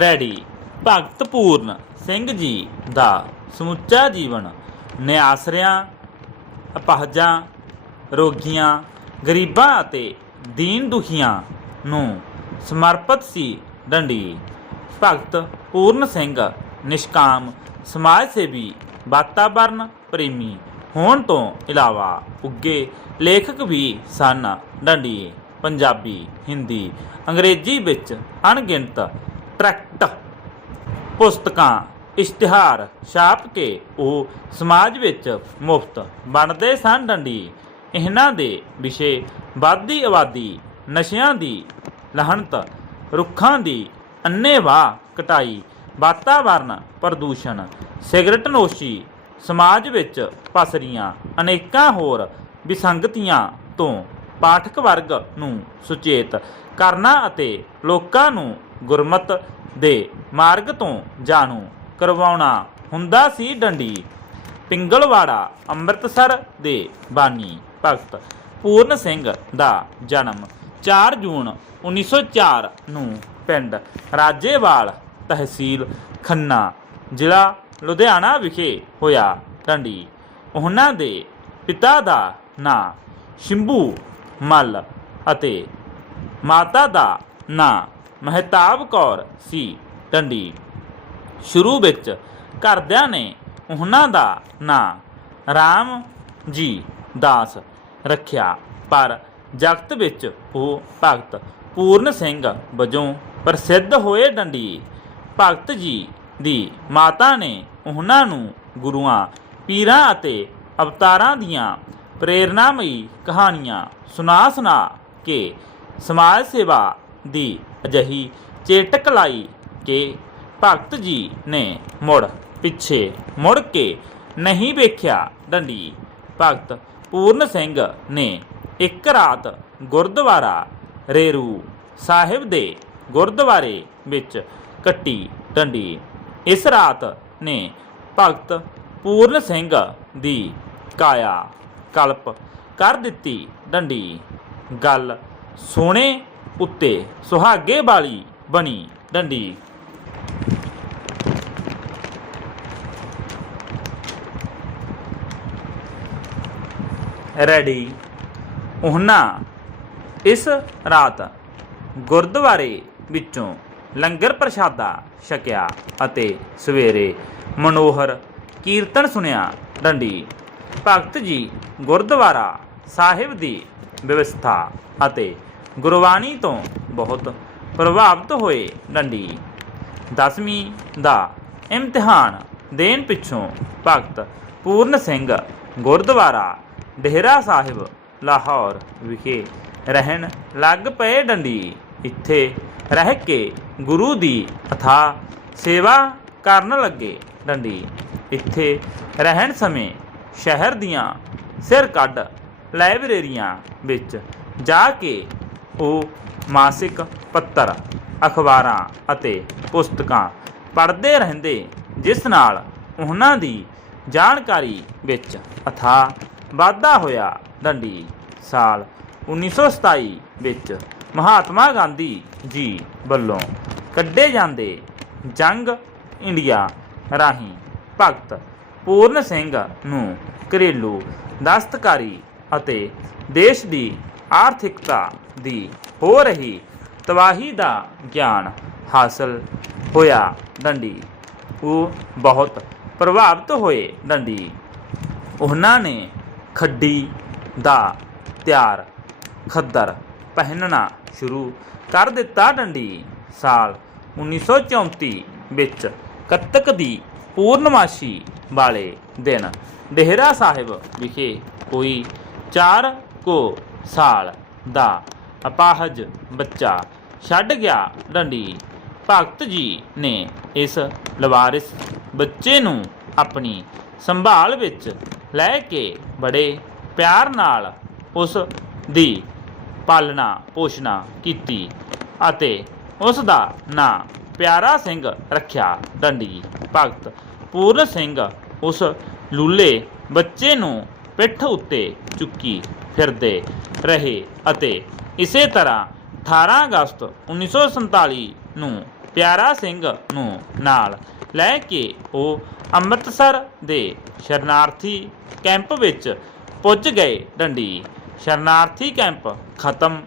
Ready. ਭਗਤ ਪੂਰਨ ਸਿੰਘ ਜੀ ਦਾ ਸਮੁੱਚਾ ਜੀਵਨ, ਨਿਆਸਰਿਆਂ, ਅਪਾਹਜਾਂ, ਰੋਗੀਆਂ, ਗਰੀਬਾਂ ਅਤੇ ਦੀਨ ਦੁਖੀਆਂ ਨੂੰ ਸਮਰਪਿਤ ਸੀ ਡੰਡੀ। ਭਗਤ ਪੂਰਨ ਸਿੰਘ ਨਿਸ਼ਕਾਮ ਸਮਾਜ ਸੇਵੀ ਵਾਤਾਵਰਨ ਪ੍ਰੇਮੀ ਹੋਣ ਤੋਂ ਇਲਾਵਾ ਉੱਗੇ ਲੇਖਕ ਵੀ ਸਨ। ਡੰਡੀ, ਪੰਜਾਬੀ, ਹਿੰਦੀ, ਅੰਗਰੇਜ਼ੀ ਵਿੱਚ ਅਣਗਿਣਤ ਟਰੈਕਟ, ਪੁਸਤਕਾਂ, ਇਸ਼ਤਿਹਾਰ ਛਾਪ ਕੇ ਉਹ ਸਮਾਜ ਵਿੱਚ ਮੁਫਤ ਵੰਡਦੇ ਸਨ ਡੰਡੀ। ਇਹਨਾਂ ਦੇ ਵਿਸ਼ੇ ਵਾਦੀ ਆਬਾਦੀ ਨਸ਼ਿਆਂ ਦੀ ਲਹਣਤ, ਰੁੱਖਾਂ ਦੀ ਅੰਨ੍ਹੇਵਾਹ ਕਟਾਈ, ਵਾਤਾਵਰਨ ਪ੍ਰਦੂਸ਼ਣ, ਸਿਗਰਟ ਨੋਸ਼ੀ, ਸਮਾਜ ਵਿੱਚ ਪਸਰੀਆਂ ਅਨੇਕਾਂ ਹੋਰ ਵਿਸੰਗਤੀਆਂ ਤੋਂ ਪਾਠਕ ਵਰਗ ਨੂੰ ਸੁਚੇਤ ਕਰਨਾ ਅਤੇ ਲੋਕਾਂ ਨੂੰ ਗੁਰਮਤ ਦੇ ਮਾਰਗ ਤੋਂ ਜਾਣੂ ਕਰਵਾਉਣਾ ਹੁੰਦਾ ਸੀ ਡੰਡੀ। ਪਿੰਗਲਵਾੜਾ, ਅੰਮ੍ਰਿਤਸਰ ਦੇ ਬਾਨੀ ਭਗਤ ਪੂਰਨ ਸਿੰਘ ਦਾ ਜਨਮ 4 ਜੂਨ 1904 ਨੂੰ ਪਿੰਡ ਰਾਜੇਵਾਲ ਤਹਿਸੀਲ ਖੰਨਾ, ਜ਼ਿਲ੍ਹਾ ਲੁਧਿਆਣਾ ਵਿਖੇ ਹੋਇਆ ਡੰਡੀ। ਉਹਨਾਂ ਦੇ ਪਿਤਾ ਦਾ ਨਾਂ ਸ਼ਿੰਭੂ ਮੱਲ ਅਤੇ ਮਾਤਾ ਦਾ ਨਾਂ ਮਹਿਤਾਬ ਕੌਰ ਸੀ ਡੰਡੀ ਸ਼ੁਰੂ ਵਿੱਚ ਘਰਦਿਆਂ ਨੇ ਉਹਨਾਂ ਦਾ ਨਾਂ ਰਾਮ ਜੀ ਦਾਸ ਰੱਖਿਆ, ਪਰ ਜਗਤ ਵਿੱਚ ਉਹ ਭਗਤ ਪੂਰਨ ਸਿੰਘ ਵਜੋਂ ਪ੍ਰਸਿੱਧ ਹੋਏ ਡੰਡੀ ਭਗਤ ਜੀ ਦੀ ਮਾਤਾ ਨੇ ਉਹਨਾਂ ਨੂੰ ਗੁਰੂਆਂ, ਪੀਰਾਂ ਅਤੇ ਅਵਤਾਰਾਂ ਦੀਆਂ ਪ੍ਰੇਰਨਾਮਈ ਕਹਾਣੀਆਂ ਸੁਣਾ ਸੁਣਾ ਕੇ ਸਮਾਜ ਸੇਵਾ ਦੀ ਅਜਹੀ ਚੇਟਕ ਲਾਈ ਕਿ ਭਗਤ ਜੀ ਨੇ ਮੁੜ ਪਿੱਛੇ ਮੁੜ ਕੇ ਨਹੀਂ ਵੇਖਿਆ ਡੰਡੀ। ਭਗਤ ਪੂਰਨ ਸਿੰਘ ਨੇ ਇੱਕ ਰਾਤ ਗੁਰਦੁਆਰਾ ਰੇਰੂ ਸਾਹਿਬ ਦੇ ਗੁਰਦੁਆਰੇ ਵਿੱਚ ਕੱਟੀ ਡੰਡੀ। ਇਸ ਰਾਤ ਨੇ ਭਗਤ ਪੂਰਨ ਸਿੰਘ ਦੀ ਕਾਇਆ ਕਲਪ ਕਰ ਦਿੱਤੀ ਡੰਡੀ। ਗੱਲ ਸੋਨੇ ਉੱਤੇ ਸੁਹਾਗੇ ਵਾਲੀ ਬਣੀ ਡੰਡੀ। ਰੈਡੀ। ਉਹਨਾਂ ਇਸ ਰਾਤ ਗੁਰਦੁਆਰੇ ਵਿੱਚੋਂ ਲੰਗਰ ਪ੍ਰਸ਼ਾਦਾ ਛਕਿਆ ਅਤੇ ਸਵੇਰੇ ਮਨੋਹਰ ਕੀਰਤਨ ਸੁਨਿਆ ਡੰਡੀ। ਭਗਤ ਜੀ ਗੁਰਦੁਆਰਾ ਸਾਹਿਬ ਦੀ ਵਿਵਸਥਾ ਅਤੇ ਗੁਰਬਾਣੀ ਤੋਂ ਬਹੁਤ ਪ੍ਰਭਾਵਿਤ ਹੋਏ ਡੰਡੀ। ਦਸਵੀਂ ਦਾ ਇਮਤਿਹਾਨ ਦੇਣ ਪਿੱਛੋਂ ਭਗਤ ਪੂਰਨ ਸਿੰਘ ਗੁਰਦੁਆਰਾ ਡੇਹਰਾ ਸਾਹਿਬ, ਲਾਹੌਰ ਵਿਖੇ ਰਹਿਣ ਲੱਗ ਪਏ ਡੰਡੀ। ਇੱਥੇ ਰਹਿ ਕੇ ਗੁਰੂ ਦੀ ਅਥਾ ਸੇਵਾ ਕਰਨ ਲੱਗੇ ਡੰਡੀ। ਇੱਥੇ ਰਹਿਣ ਸਮੇਂ ਸ਼ਹਿਰ ਦੀਆਂ ਸਿਰ ਕੱਢ ਲਾਇਬ੍ਰੇਰੀਆਂ ਵਿੱਚ ਜਾ ਕੇ ਉਹ ਮਾਸਿਕ ਪੱਤਰ, ਅਖਬਾਰਾਂ ਅਤੇ ਪੁਸਤਕਾਂ ਪੜ੍ਹਦੇ ਰਹਿੰਦੇ, ਜਿਸ ਨਾਲ ਉਹਨਾਂ ਦੀ ਜਾਣਕਾਰੀ ਵਿੱਚ ਅਥਾਹ ਵਾਧਾ ਹੋਇਆ। ਡੰਡੀ ਸਾਲ 1927 ਵਿੱਚ ਮਹਾਤਮਾ ਗਾਂਧੀ ਜੀ ਵੱਲੋਂ ਕੱਢੇ ਜਾਂਦੇ ਜੰਗ ਇੰਡੀਆ ਰਾਹੀਂ ਭਗਤ ਪੂਰਨ ਸਿੰਘ ਨੂੰ ਘਰੇਲੂ ਦਸਤਕਾਰੀ ਅਤੇ ਦੇਸ਼ ਦੀ ਆਰਥਿਕਤਾ ਦੀ ਹੋ ਰਹੀ ਤਬਾਹੀ ਦਾ ਗਿਆਨ ਹਾਸਲ ਹੋਇਆ ਡੰਡੀ। ਉਹ ਬਹੁਤ ਪ੍ਰਭਾਵਿਤ ਹੋਏ ਡੰਡੀ। ਉਹਨਾਂ ਨੇ ਖੱਡੀ ਦਾ ਤਿਆਰ ਖੱਦਰ ਪਹਿਨਣਾ ਸ਼ੁਰੂ ਕਰ ਦਿੱਤਾ ਡੰਡੀ। ਸਾਲ 1934 ਵਿੱਚ ਕੱਤਕ ਦੀ ਪੂਰਨਮਾਸ਼ੀ ਵਾਲੇ ਦਿਨ ਡੇਹਰਾ ਸਾਹਿਬ ਵਿਖੇ ਕੋਈ ਚਾਰ ਕੋ ਸਾਲ ਦਾ ਅਪਾਹਜ ਬੱਚਾ ਛੱਡ ਗਿਆ ਡੰਡੀ। ਭਗਤ ਜੀ ਨੇ ਇਸ ਲਵਾਰਿਸ ਬੱਚੇ ਨੂੰ ਆਪਣੀ ਸੰਭਾਲ ਵਿੱਚ ਲੈ ਕੇ ਬੜੇ ਪਿਆਰ ਨਾਲ ਉਸ ਦੀ ਪਾਲਣਾ ਪੋਸ਼ਣਾ ਕੀਤੀ ਅਤੇ ਉਸ ਦਾ ਨਾਂ ਪਿਆਰਾ ਸਿੰਘ ਰੱਖਿਆ। ਡੰਡੀ ਭਗਤ ਪੂਰਨ ਸਿੰਘ ਉਸ ਲੂਲੇ ਬੱਚੇ ਨੂੰ ਪਿੱਠ ਉੱਤੇ ਚੁੱਕੀ ਫਿਰਦੇ ਰਹੇ ਅਤੇ ਇਸੇ ਤਰ੍ਹਾਂ 18 ਅਗਸਤ 1947 ਨੂੰ ਪਿਆਰਾ ਸਿੰਘ ਨੂੰ ਨਾਲ ਲੈ ਕੇ ਉਹ ਅੰਮ੍ਰਿਤਸਰ ਦੇ ਸ਼ਰਨਾਰਥੀ ਕੈਂਪ ਵਿੱਚ ਪੁੱਜ ਗਏ ਡੰਡੀ। ਸ਼ਰਨਾਰਥੀ ਕੈਂਪ ਖਤਮ